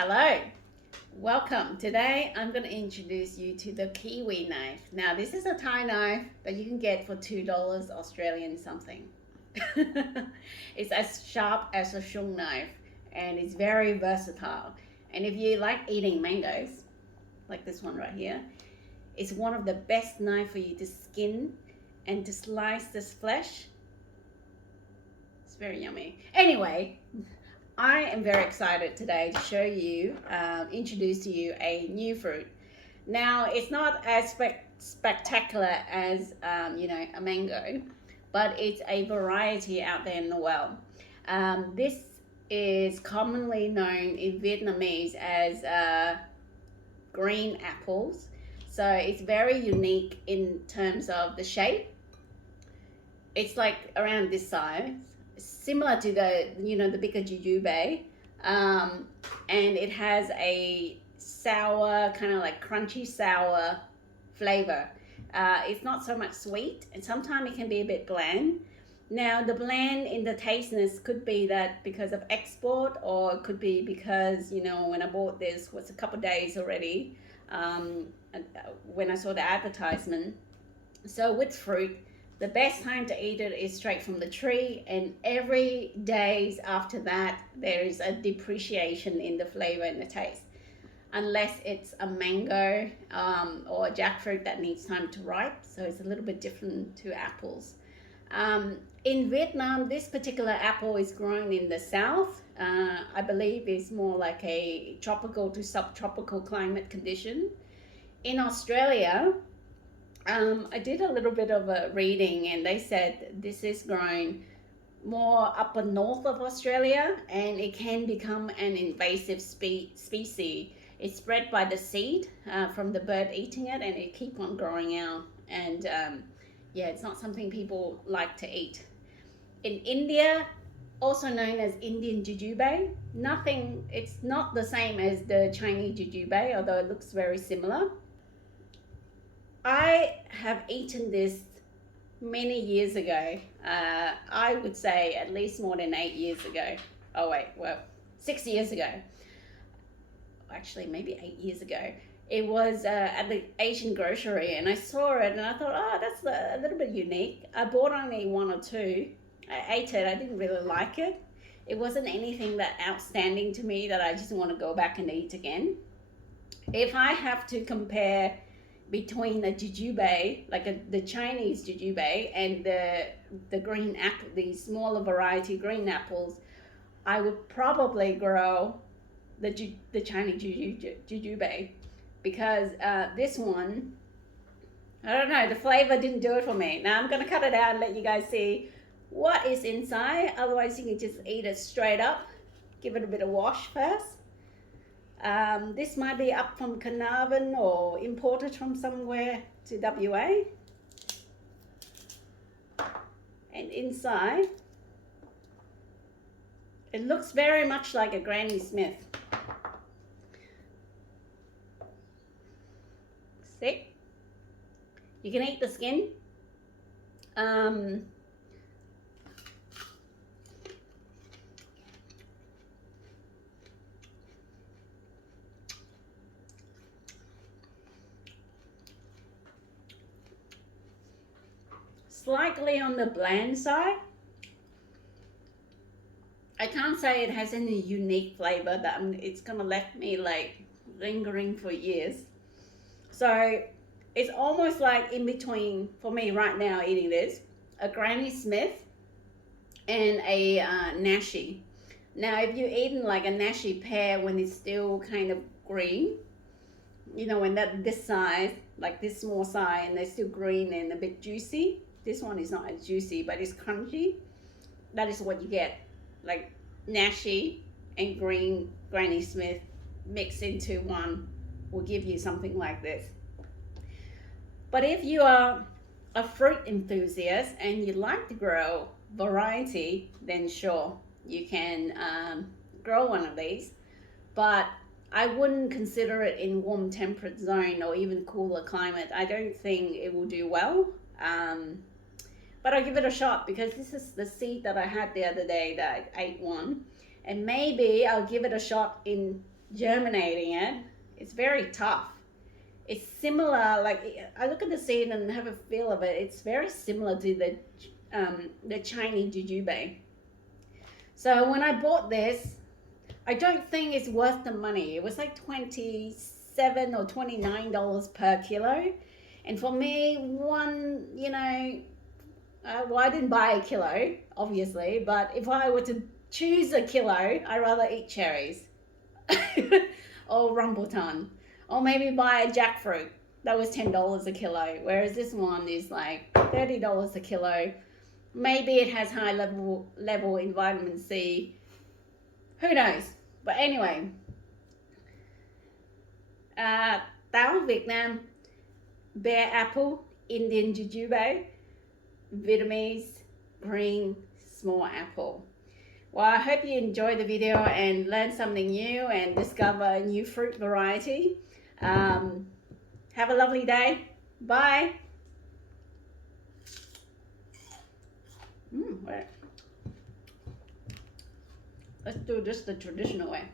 Hello, welcome. Today I'm going to introduce you to the Kiwi knife. Now this is a Thai knife that you can get for $2 Australian something. It's as sharp as a shung knife and it's very versatile. And if you like eating mangoes, like this one right here, it's one of the best knife for you to skin and to slice this flesh. It's very yummy. Anyway, I am very excited today to show you, introduce to you a new fruit. Now, it's not as spectacular as, a mango, but it's a variety out there in the world. This is commonly known in Vietnamese as green apples. So it's very unique in terms of the shape. It's like around this size, similar to the bigger Jujube, and it has a sour, kind of like crunchy sour flavor. It's not so much sweet, and sometimes it can be a bit bland. Now the bland in the tasteness could be that because of export, or it could be because when I bought this was a couple days already, when I saw the advertisement. So with fruit, the best time to eat it is straight from the tree, and every days after that there is a depreciation in the flavor and the taste, unless it's a mango or a jackfruit that needs time to ripe. So it's a little bit different to apples. In Vietnam, this particular apple is grown in the south. I believe it's more like a tropical to subtropical climate condition. In Australia, I did a little bit of a reading, and they said this is grown more upper north of Australia, and it can become an invasive species. It's spread by the seed from the bird eating it, and it keep on growing out. And it's not something people like to eat. In India, also known as Indian Jujube, it's not the same as the Chinese Jujube, although it looks very similar. I have eaten this many years ago. I would say at least more than 8 years ago. 6 years ago. Actually, maybe 8 years ago. It was at the Asian grocery, and I saw it and I thought, oh, that's a little bit unique. I bought only one or two. I ate it. I didn't really like it. It wasn't anything that outstanding to me that I just want to go back and eat again. If I have to compare between the jujube, the Chinese jujube, and the green apple, the smaller variety green apples, I would probably grow the Chinese jujube, because this one, I don't know, the flavor didn't do it for me. Now I'm going to cut it out and let you guys see what is inside. Otherwise you can just eat it straight up. Give it a bit of wash first. This might be up from Carnarvon or imported from somewhere to WA. And inside, it looks very much like a Granny Smith. See? You can eat the skin. Slightly on the bland side. I can't say it has any unique flavor that it's gonna left me like lingering for years. So it's almost like in between for me right now eating this, a Granny Smith and a Nashi. Now if you're eating like a Nashi pear when it's still kind of green, when this size, like this small size, and they're still green and a bit juicy. This one is not as juicy, but it's crunchy. That is what you get, like Nashi and green Granny Smith mixed into one will give you something like this. But if you are a fruit enthusiast and you like to grow variety, then sure, you can grow one of these. But I wouldn't consider it in warm temperate zone or even cooler climate. I don't think it will do well. But I'll give it a shot, because this is the seed that I had the other day that I ate one. And maybe I'll give it a shot in germinating it. It's very tough. It's similar, like I look at the seed and have a feel of it. It's very similar to the Chinese jujube. So when I bought this, I don't think it's worth the money. It was like $27 or $29 per kilo. And for me, well, I didn't buy a kilo, obviously, but if I were to choose a kilo, I'd rather eat cherries or rambutan, or maybe buy a jackfruit. That was $10 a kilo, whereas this one is like $30 a kilo. Maybe it has high level in vitamin C. Who knows? But anyway, táo Việt Nam, Ber Apple, Indian Jujube, Vietnamese green small apple. Well, I hope you enjoyed the video and learned something new and discover a new fruit variety. Have a lovely day. Bye. Wait. Let's do this the traditional way.